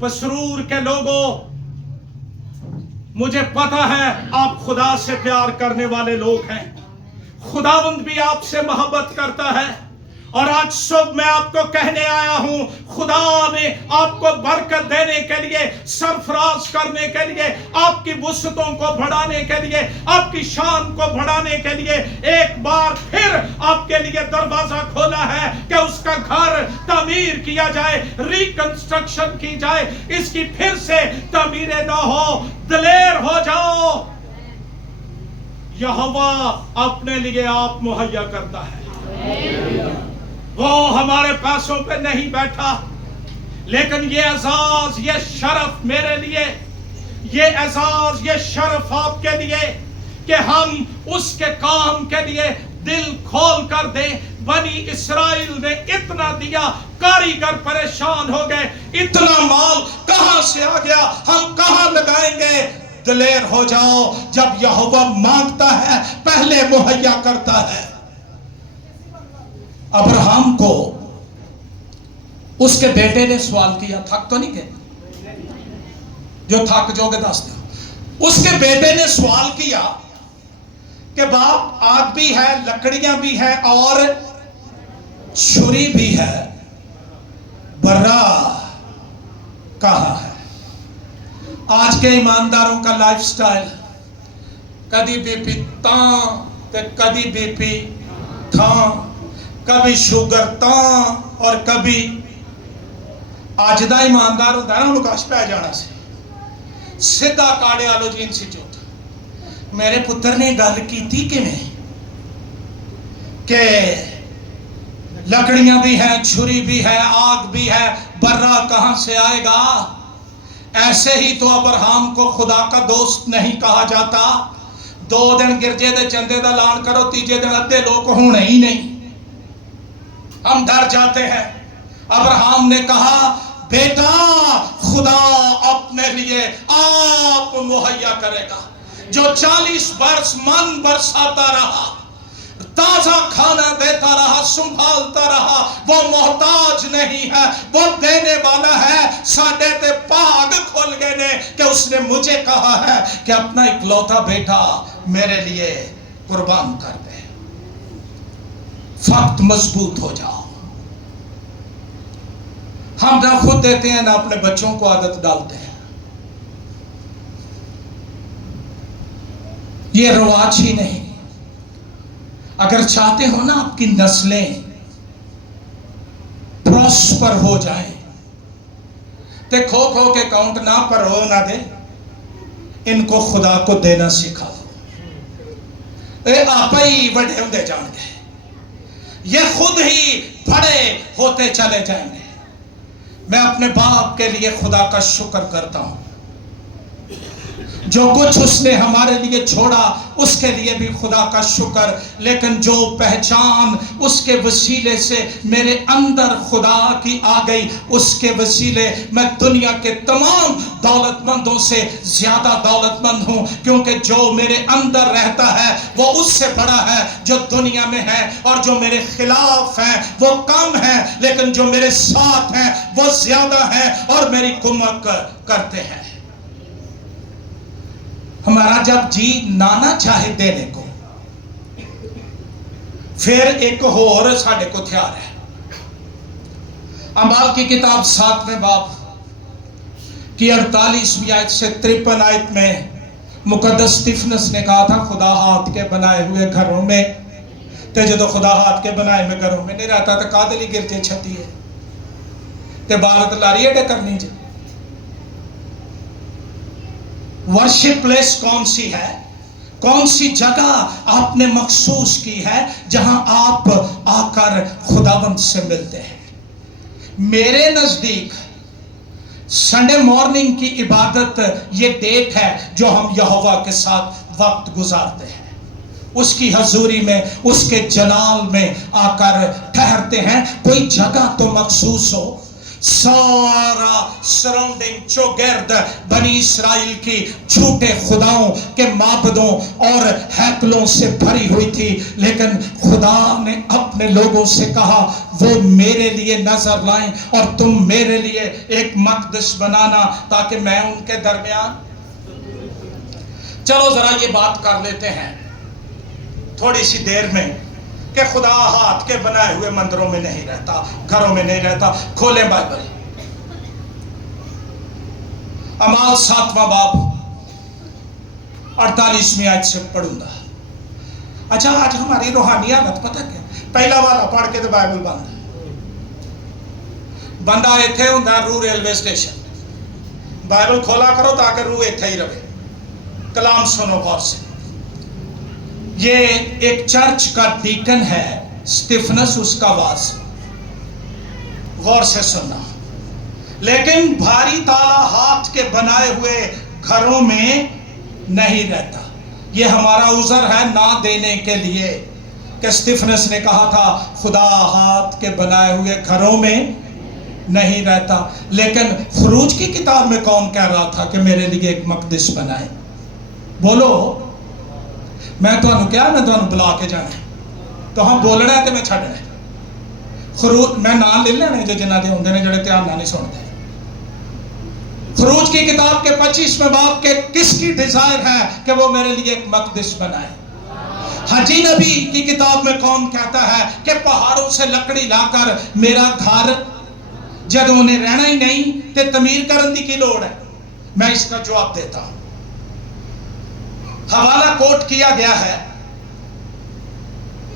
پسرور کے لوگوں، مجھے پتا ہے آپ خدا سے پیار کرنے والے لوگ ہیں. خداوند بھی آپ سے محبت کرتا ہے. اور آج صبح میں آپ کو کہنے آیا ہوں، خدا نے آپ کو برکت دینے کے لیے، سرفراز کرنے کے لیے، آپ کی وسعتوں کو بڑھانے کے لیے، آپ کی شان کو بڑھانے کے لیے ایک بار پھر آپ کے لیے دروازہ کھولا ہے کہ اس کا گھر تعمیر کیا جائے، ریکنسٹرکشن کی جائے، اس کی پھر سے تعمیر نہ ہو. دلیر ہو جاؤ. یہوہ اپنے لیے آپ مہیا کرتا ہے. وہ ہمارے پیسوں پہ نہیں بیٹھا، لیکن یہ اعزاز، یہ شرف میرے لیے، یہ اعزاز، یہ شرف آپ کے لیے کہ ہم اس کے کام کے لیے دل کھول کر دیں. بنی اسرائیل نے اتنا دیا، کاریگر پریشان ہو گئے. اتنا مال کہاں سے آ گیا، ہم کہاں لگائیں گے؟ دلیر ہو جاؤ. جب یہوہ مانگتا ہے پہلے مہیا کرتا ہے. ابراہم کو اس کے بیٹے نے سوال کیا، تھک تو نہیں گئے؟ جو تھک جو گے دس دو. اس کے بیٹے نے سوال کیا کہ باپ آگ بھی ہے، لکڑیاں بھی ہیں اور چھری بھی ہے، برا کہاں ہے؟ آج کے ایمانداروں کا لائف سٹائل کدی بی پی تاں تے کدی بی پی تھاں، کبھی شوگر تاں اور کبھی. آج دا ایماندار ہوتا ہے نا، انہوں کاش پہ جانا سے سیدھا کارڈیالوجی انسٹیٹیوٹ. میرے پتر نے گل کی تھی کہ لکڑیاں بھی ہیں، چھری بھی ہے، آگ بھی ہے، برا کہاں سے آئے گا؟ ایسے ہی تو ابراہم کو خدا کا دوست نہیں کہا جاتا. 2 دن گرجے دے چندے دا اعلان کرو، تیجے دن ادھے لوگ ہونے ہی نہیں. ہم ڈر جاتے ہیں. ابراہم نے کہا بیٹا خدا اپنے لیے آپ مہیا کرے گا. جو 40 برس من برساتا رہا، تازہ کھانا دیتا رہا، سنبھالتا رہا، وہ محتاج نہیں ہے، وہ دینے والا ہے. ساڈے تے پاگ کھل گئے نے کہ اس نے مجھے کہا ہے کہ اپنا اکلوتا بیٹا میرے لیے قربان کر دے. فقط مضبوط ہو جاؤ. ہم نہ خود دیتے ہیں نہ اپنے بچوں کو عادت ڈالتے ہیں. یہ رواج ہی نہیں. اگر چاہتے ہو نا آپ کی نسلیں پراسپر ہو جائیں تو کھو کھو کے کاؤنٹ نہ پر ہو نہ دے, ان کو خدا کو دینا سکھاؤ. آپ ہی بڑے ہوتے جان گے, یہ خود ہی بڑے ہوتے چلے جائیں گے. میں اپنے باپ کے لیے خدا کا شکر کرتا ہوں, جو کچھ اس نے ہمارے لیے چھوڑا اس کے لیے بھی خدا کا شکر. لیکن جو پہچان اس کے وسیلے سے میرے اندر خدا کی آ گئی, اس کے وسیلے میں دنیا کے تمام دولت مندوں سے زیادہ دولت مند ہوں, کیونکہ جو میرے اندر رہتا ہے وہ اس سے بڑا ہے جو دنیا میں ہے, اور جو میرے خلاف ہیں وہ کم ہیں, لیکن جو میرے ساتھ ہیں وہ زیادہ ہیں اور میری کمک کرتے ہیں. ہمارا جب جی نانا چاہے دینے کو, پھر ایک اور ساڑھے کو تھیار ہے. اعمال کی کتاب 7ویں باب کی 48ویں آیت سے 53 آیت میں مقدس اسطفنس نے کہا تھا خدا ہاتھ کے بنائے ہوئے گھروں میں تے جدو خدا ہاتھ کے بنائے ہوئے گھروں میں نہیں رہتا تو کادلی گرجے چھتی ہے تے بارت لاری اڈے کرنی جائے. ورشپ پلیس کون سی ہے, کون سی جگہ آپ نے مخصوص کی ہے جہاں آپ آ کر خداوند سے ملتے ہیں؟ میرے نزدیک سنڈے مارننگ کی عبادت یہ ڈیٹ ہے جو ہم یہوہ کے ساتھ وقت گزارتے ہیں, اس کی حضوری میں, اس کے جلال میں آ کر ٹھہرتے ہیں. کوئی جگہ تو مخصوص ہو. سارا سراؤنڈنگ چوگرد بنی اسرائیل کی جھوٹے خداؤں کے معبدوں اور ہیکلوں سے بھری ہوئی تھی, لیکن خدا نے اپنے لوگوں سے کہا وہ میرے لیے نظر لائیں اور تم میرے لیے ایک مقدس بنانا تاکہ میں ان کے درمیان. چلو ذرا یہ بات کر لیتے ہیں تھوڑی سی دیر میں کہ خدا ہاتھ کے بنائے ہوئے مندروں میں نہیں رہتا, گھروں میں نہیں رہتا. کھولیں بائبل, اعمال 7واں باب 48ویں آیت سے پڑھوں گا. اچھا آج ہماری روحانی حالت پتہ کیا, پہلا والا پڑھ کے تو بائبل بند. بندہ ایتھے ہوندا روح ریلوے اسٹیشن, بائبل کھولا کرو تاکہ روح ایتھے ہی رہے. کلام سنو غور سے. یہ ایک چرچ کا ڈیکن ہے اسطفنس, اس کا واز غور سے سننا. لیکن بھاری تالا ہاتھ کے بنائے ہوئے گھروں میں نہیں رہتا. یہ ہمارا عذر ہے نہ دینے کے لیے کہ اسطفنس نے کہا تھا خدا ہاتھ کے بنائے ہوئے گھروں میں نہیں رہتا. لیکن خروج کی کتاب میں کون کہہ رہا تھا کہ میرے لیے ایک مقدس بنائے؟ بولو. میں تو بلا کے جانا ہے تو ہم بولنا ہے تو میں چھڑنا ہے. خروج میں نام لے لینا جو جنہ دے ہوندے نے جڑے دھیان نہ نہیں سنتے. خروج کی کتاب کے 25ویں باب کے کس کی ڈیزائر ہے کہ وہ میرے لیے ایک مقدس بنائے؟ حجی نبی کی کتاب میں کون کہتا ہے کہ پہاڑوں سے لکڑی لا کر میرا گھر جدوں نے رہنا ہی نہیں تے تعمیر کرن دی کی لوڑ ہے؟ میں اس کا جواب دیتا ہوں. حوالہ کوٹ کیا گیا ہے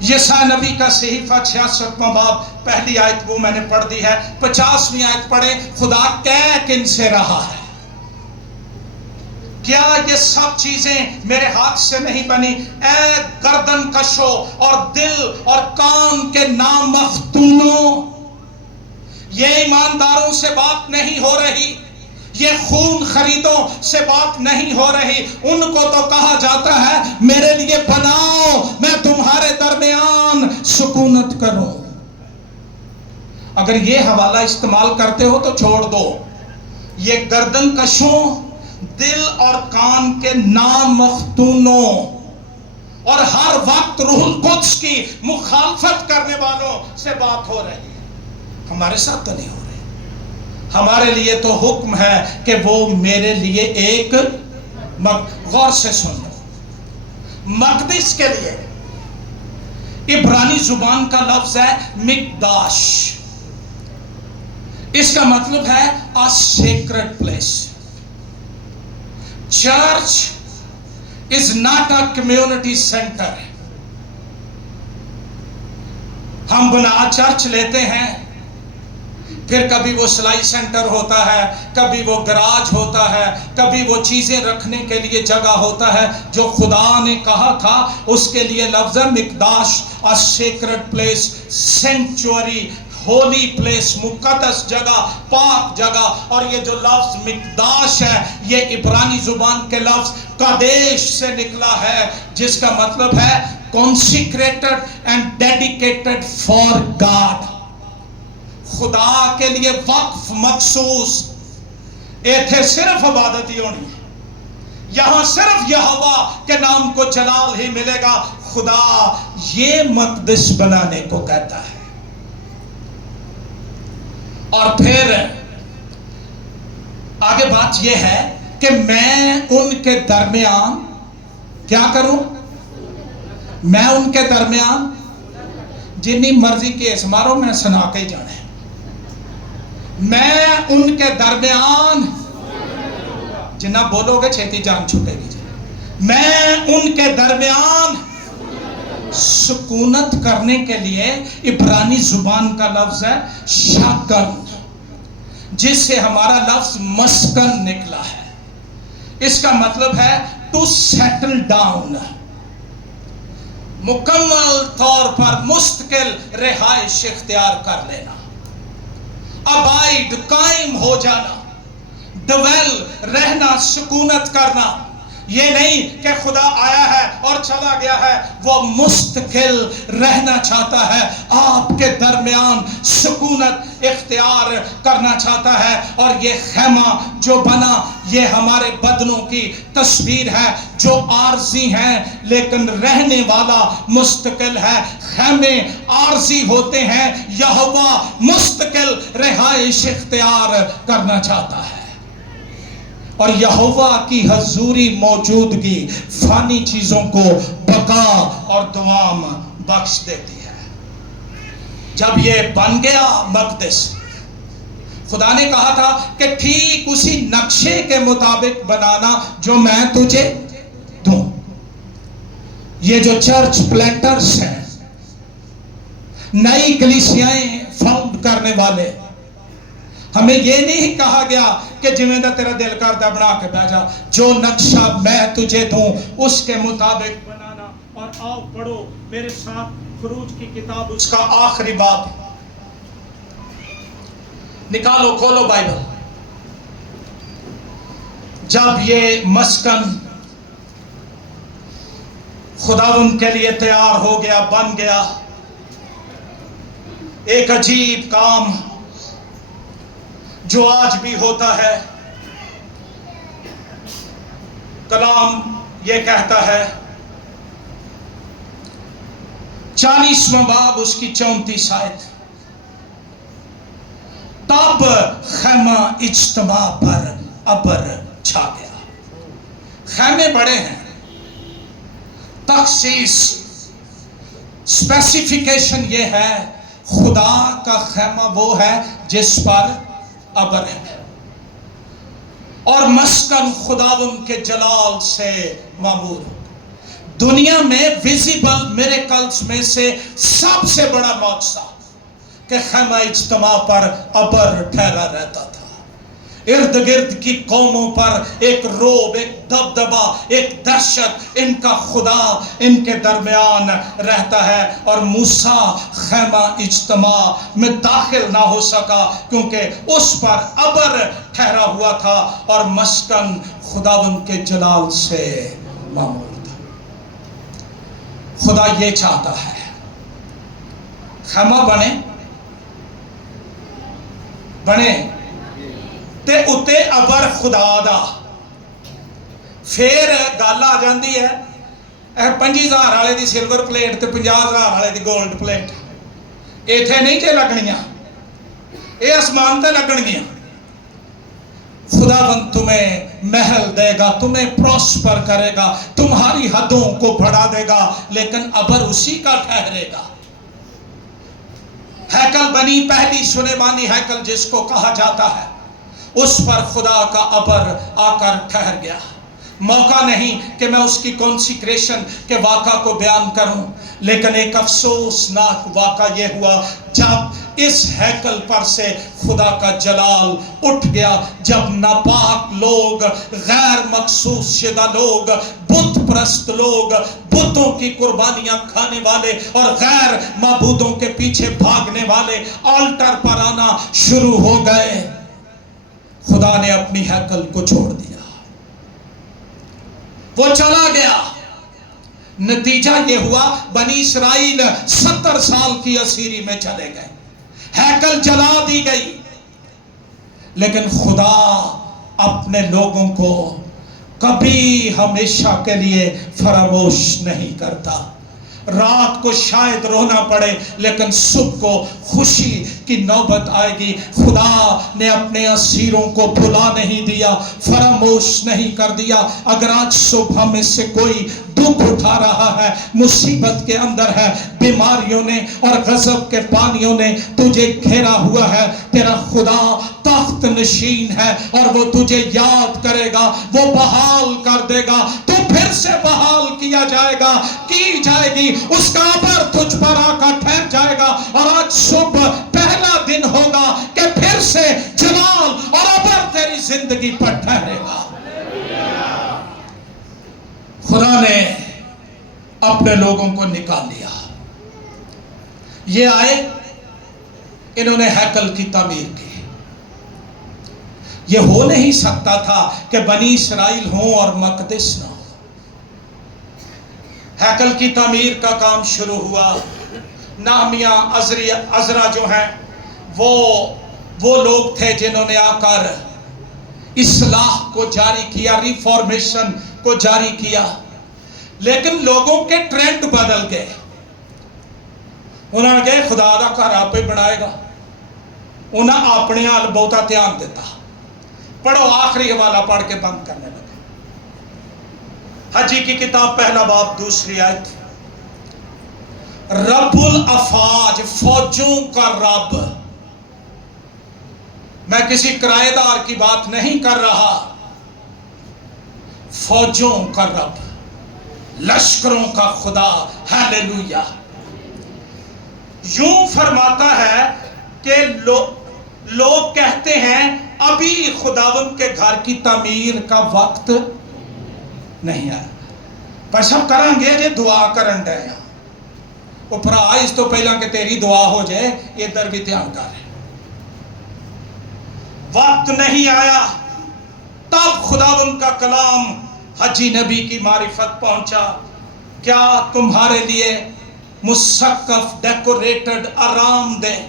یسایا نبی کا صحیفہ 66واں باب پہلی آیت وہ میں نے پڑھ دی ہے. 50ویں آیت پڑھیں. خدا کہہ کن سے رہا ہے؟ کیا یہ سب چیزیں میرے ہاتھ سے نہیں بنی؟ اے گردن کشو اور دل اور کان کے نامختونوں, یہ ایمانداروں سے بات نہیں ہو رہی, یہ خون خریدوں سے بات نہیں ہو رہی. ان کو تو کہا جاتا ہے میرے لیے بناؤ, میں تمہارے درمیان سکونت کروں. اگر یہ حوالہ استعمال کرتے ہو تو چھوڑ دو. یہ گردن کشوں, دل اور کان کے نامختونوں اور ہر وقت روح القدس کی مخالفت کرنے والوں سے بات ہو رہی ہے. ہمارے ساتھ تو نہیں ہو رہی. ہمارے لیے تو حکم ہے کہ وہ میرے لیے ایک غور سے سن لو. مقدس کے لیے عبرانی زبان کا لفظ ہے مقداش. اس کا مطلب ہے a sacred place. Church is not a community center. ہم بنا چرچ لیتے ہیں، پھر کبھی وہ سلائی سینٹر ہوتا ہے، کبھی وہ گراج ہوتا ہے، کبھی وہ چیزیں رکھنے کے لیے جگہ ہوتا ہے جو خدا نے کہا تھا اس کے لیے لفظ مقداس، a sacred place, sanctuary, holy place, مقدس جگہ، پاک جگہ. اور یہ جو لفظ مقداس ہے یہ عبرانی زبان کے لفظ قادش سے نکلا ہے، جس کا مطلب ہے consecrated and dedicated for God. خدا کے لیے وقف مخصوص. ایتھے صرف عبادت ہی ہونی ہے، یہاں صرف یہوہ کے نام کو جلال ہی ملے گا. خدا یہ مقدس بنانے کو کہتا ہے. اور پھر آگے بات یہ ہے کہ میں ان کے درمیان کیا کروں؟ میں ان کے درمیان جنی مرضی کیس مارو، میں سنا کے ہی جانا ہے. میں ان کے درمیان، جنہ بولو گے چھیتی جان چھوٹے گی. میں ان کے درمیان سکونت کرنے کے لیے عبرانی زبان کا لفظ ہے شاکن، جس سے ہمارا لفظ مسکن نکلا ہے. اس کا مطلب ہے ٹو سیٹل ڈاؤن، مکمل طور پر مستقل رہائش اختیار کر لینا. ابائڈ، قائم ہو جانا. ڈویل، رہنا، سکونت کرنا. یہ نہیں کہ خدا آیا ہے اور چلا گیا ہے، وہ مستقل رہنا چاہتا ہے، آپ کے درمیان سکونت اختیار کرنا چاہتا ہے. اور یہ خیمہ جو بنا یہ ہمارے بدنوں کی تصویر ہے جو عارضی ہیں لیکن رہنے والا مستقل ہے. خیمے عارضی ہوتے ہیں، یہوہ مستقل رہائش اختیار کرنا چاہتا ہے. اور یہوہ کی حضوری موجودگی فانی چیزوں کو بقا اور دوام بخش دیتی ہے. جب یہ بن گیا مقدس، خدا نے کہا تھا کہ ٹھیک اسی نقشے کے مطابق بنانا جو میں تجھے دوں. یہ جو چرچ پلانٹرز ہیں، نئی کلیسیائیں فاؤنڈ کرنے والے، ہمیں یہ نہیں کہا گیا کہ جویں دا تیرا دل کردا بنا کے بیٹھ جا. جو نقشہ میں تجھے دوں اس کے مطابق بنانا. اور آؤ پڑھو میرے ساتھ خروج کی کتاب، اس کا آخری باب نکالو، کھولو بائبل. جب یہ مسکن خداوند کے لیے تیار ہو گیا، بن گیا، ایک عجیب کام جو آج بھی ہوتا ہے. کلام یہ کہتا ہے 40واں باب اس کی 34 آیت، تب خیمہ اجتماع پر ابر چھا گیا. خیمے بڑے ہیں، تخصیص اسپیسیفیکیشن یہ ہے خدا کا خیمہ وہ ہے جس پر ابر ہے، اور مسکن خداوند کے جلال سے معمور. دنیا میں ویزیبل میریکلز میں سے سب سے بڑا معجزہ کہ خیمہ اجتماع پر ابر ٹھہرا رہتا تھا. ارد گرد کی قوموں پر ایک روب، ایک دبدبا، ایک دہشت. ان کا خدا ان کے درمیان رہتا ہے. اور موسیٰ خیمہ اجتماع میں داخل نہ ہو سکا کیونکہ اس پر ابر ٹھہرا ہوا تھا اور مسکن خداوند کے جلال سے معمور تھا. خدا یہ چاہتا ہے خیمہ بنے تے اتے ابر خدا دا. پھر گل آ جاندی ہے 50,000 والے دی سلور پلیٹ تے 50,000 والے دی گولڈ پلیٹ. ایتھے نہیں تے لگنیاں، اے آسمان تے لگنگیاں. خداوند تمہیں محل دے گا، تمہیں پروسپر کرے گا، تمہاری حدوں کو بڑھا دے گا، لیکن ابر اسی کا ٹھہرے گا. ہیکل بنی، پہلی سلیمانی ہیکل جس کو کہا جاتا ہے، اس پر خدا کا ابر آ کر ٹھہر گیا. موقع نہیں کہ میں اس کی کانسیکریشن کے واقعہ کو بیان کروں، لیکن ایک افسوسناک واقعہ یہ ہوا جب اس ہیکل پر سے خدا کا جلال اٹھ گیا، جب ناپاک لوگ، غیر مخصوص شدہ لوگ، بت پرست لوگ، بتوں کی قربانیاں کھانے والے اور غیر معبودوں کے پیچھے بھاگنے والے آلٹر پر آنا شروع ہو گئے، خدا نے اپنی ہیکل کو چھوڑ دیا، وہ چلا گیا۔ نتیجہ یہ ہوا بنی اسرائیل 70 سال کی اسیری میں چلے گئے، ہیکل جلا دی گئی، لیکن خدا اپنے لوگوں کو کبھی ہمیشہ کے لیے فراموش نہیں کرتا۔ رات کو شاید رونا پڑے لیکن صبح کو خوشی کی نوبت آئے گی۔ خدا نے اپنے اسیروں کو بھلا نہیں دیا، فراموش نہیں کر دیا۔ اگر آج صبح میں سے کوئی دکھ اٹھا رہا ہے، مصیبت کے اندر ہے، بیماریوں نے اور غضب کے پانیوں نے تجھے گھیرا ہوا ہے، تیرا خدا تخت نشین ہے اور وہ تجھے یاد کرے گا، وہ بحال کر دے گا، تو پھر سے بحال کیا جائے گا، کی جائے گی، اس کا ابر تجھ پر آ کر ٹھہر جائے گا۔ اور آج صبح پہلا دن ہوگا کہ پھر سے جلال اور ابر تیری زندگی پر ٹھہرے گا۔ خدا نے اپنے لوگوں کو نکال لیا، یہ آئے، انہوں نے ہیکل کی تعمیر کی۔ یہ ہو نہیں سکتا تھا کہ بنی اسرائیل ہوں اور مقدس نہ ہو۔ ہیکل کی تعمیر کا کام شروع ہوا۔ نہمیہ، عزرا جو ہیں وہ لوگ تھے جنہوں نے آ کر اصلاح کو جاری کیا، ریفارمیشن کو جاری کیا، لیکن لوگوں کے ٹرینڈ بدل گئے۔ انہوں نے کہا خدا دا گھر آپ ہی بنائے گا، انہیں اپنے حال بہتا دھیان دیتا۔ پڑھو آخری حوالہ پڑھ کے بند کرنے لگے۔ حجی کی کتاب پہلا باب 2 آیت، رب الافواج، فوجوں کا رب، میں کسی کرایہ دار کی بات نہیں کر رہا، فوجوں کا رب، لشکروں کا خدا، ہیلیلویا، یوں فرماتا ہے کہ لوگ کہتے ہیں ابھی خداوند کے گھر کی تعمیر کا وقت نہیں آیا، پر سب کریں گے جے دعا کرن دے ہیں، وہ پرا اس تو پہلا کہ تیری دعا ہو جائے ادھر بھی دھیان کر، وقت نہیں آیا۔ تب خداوند کا کلام حجی نبی کی معرفت پہنچا، کیا تمہارے لیے مسقف، ڈیکوریٹڈ، آرام دہ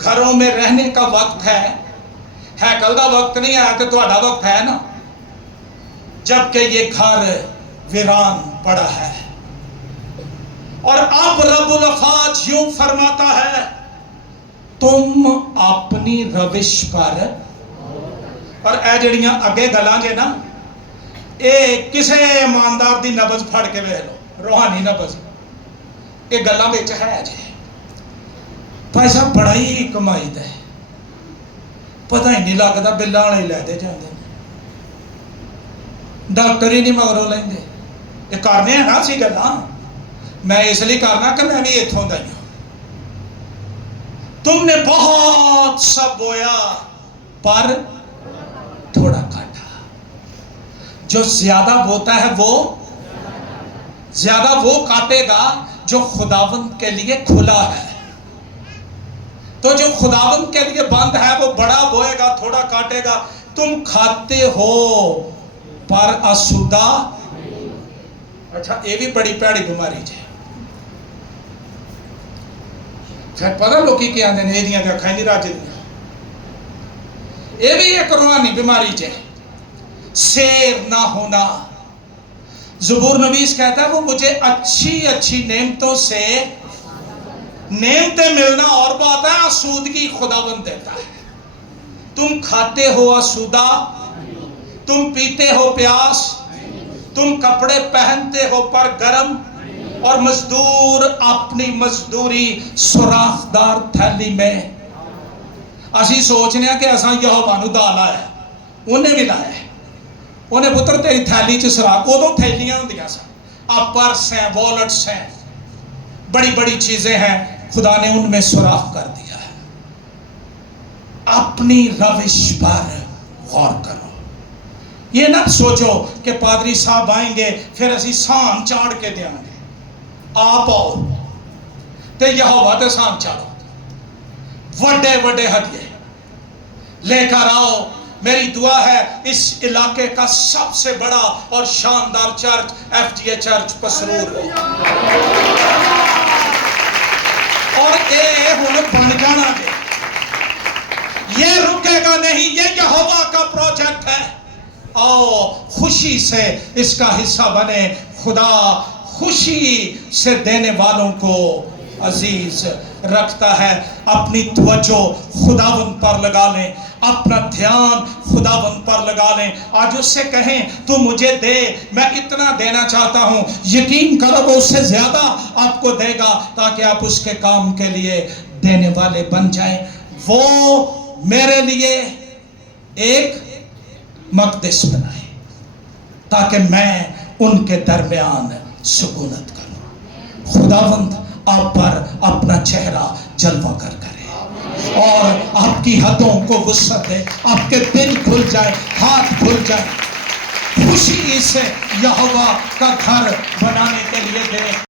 گھروں میں رہنے کا وقت ہے؟ ہیکل کا وقت نہیں آیا تو تہاڈا وقت ہے نا، جبکہ یہ گھر ویران پڑا ہے۔ اور اب رب الافواج یوں فرماتا ہے، تم اپنی روش پر، اور اے جڑیاں اگے گلاں جے نا، اے کسے ایماندار دی نبض پھڑ کے ویکھ لو، روحانی نبض، یہ گلاں وچ ہے جے بھائی صاحب بڑا ہی کمائی دے، پتہ ہی نہیں لگتا، بلا والے لے دے جاندے، ڈاکٹر ہی نہیں مگروں لیندے۔ یہ کرنے ہیں نا سی گلاں، میں اس لیے کرنا کہ میں بھی اتھوں دا ہی ہوں۔ تم نے بہت سا بویا پر تھوڑا کاٹا، جو زیادہ بوتا ہے وہ زیادہ وہ کاٹے گا جو خداوند کے لیے کھلا ہے، تو جو خداوند کے لیے بند ہے وہ بڑا بوئے گا تھوڑا کاٹے گا۔ تم کھاتے ہو پر آسودہ، اچھا یہ بھی بڑی پیڑی بیماری ہے، پھر پتہ لوکی کیا آندے نے یہ اکھاں نہیں راج دیا، یہ بھی ایک روحانی بیماری ہے، سیر نہ ہونا۔ زبور نویس کہتا ہے وہ مجھے اچھی اچھی نعمتوں سے نعمتیں ملنا اور بات ہے، آسودگی خداوند دیتا ہے۔ تم کھاتے ہو آسودہ، تم پیتے ہو پیاس، تم کپڑے پہنتے ہو پر گرم، اور مزدور اپنی مزدوری سوراخ دار تھیلی میں۔ اسی سوچنے ہیں کہ اساں یہوہ نو دا لایا ہے، انہیں بھی لایا ہے، انہیں پتر تیری تھیلی چ سراخ، ادو تھیلیاں ہوندیاں سن، اب پرس ہیں، والٹس ہیں، بڑی بڑی چیزیں ہیں، خدا نے ان میں سوراخ کر دیا ہے۔ اپنی روش پر غور کرو، یہ نہ سوچو کہ پادری صاحب آئیں گے پھر اسی سان چاڑ کے دیں گے۔ آپ آؤ تے یہوہ تے سان چاڑو، وڈے وڈے ہدیے لے کر آؤ۔ میری دعا ہے اس علاقے کا سب سے بڑا اور شاندار چرچ FGA چرچ پسرور ہو، اور اے ہن بن جانا دے، یہ رکے گا نہیں، یہ یہوہ کا پروجیکٹ ہے۔ آؤ خوشی سے اس کا حصہ بنے، خدا خوشی سے دینے والوں کو عزیز رکھتا ہے۔ اپنی توجہ خداوند پر لگا لیں، اپنا دھیان خداوند پر لگا لیں۔ آج اس سے کہیں تو مجھے دے، میں اتنا دینا چاہتا ہوں، یقین کرو وہ اس سے زیادہ آپ کو دے گا، تاکہ آپ اس کے کام کے لیے دینے والے بن جائیں۔ وہ میرے لیے ایک مقدس بنائے تاکہ میں ان کے درمیان سکونت کروں۔ خداوند آپ پر اپنا چہرہ جلوہ گر کرے اور آپ کی حدوں کو وسعت دے، آپ کے دل کھل جائے، ہاتھ کھل جائے، خوشی سے یہوہ کا گھر بنانے کے لیے دے۔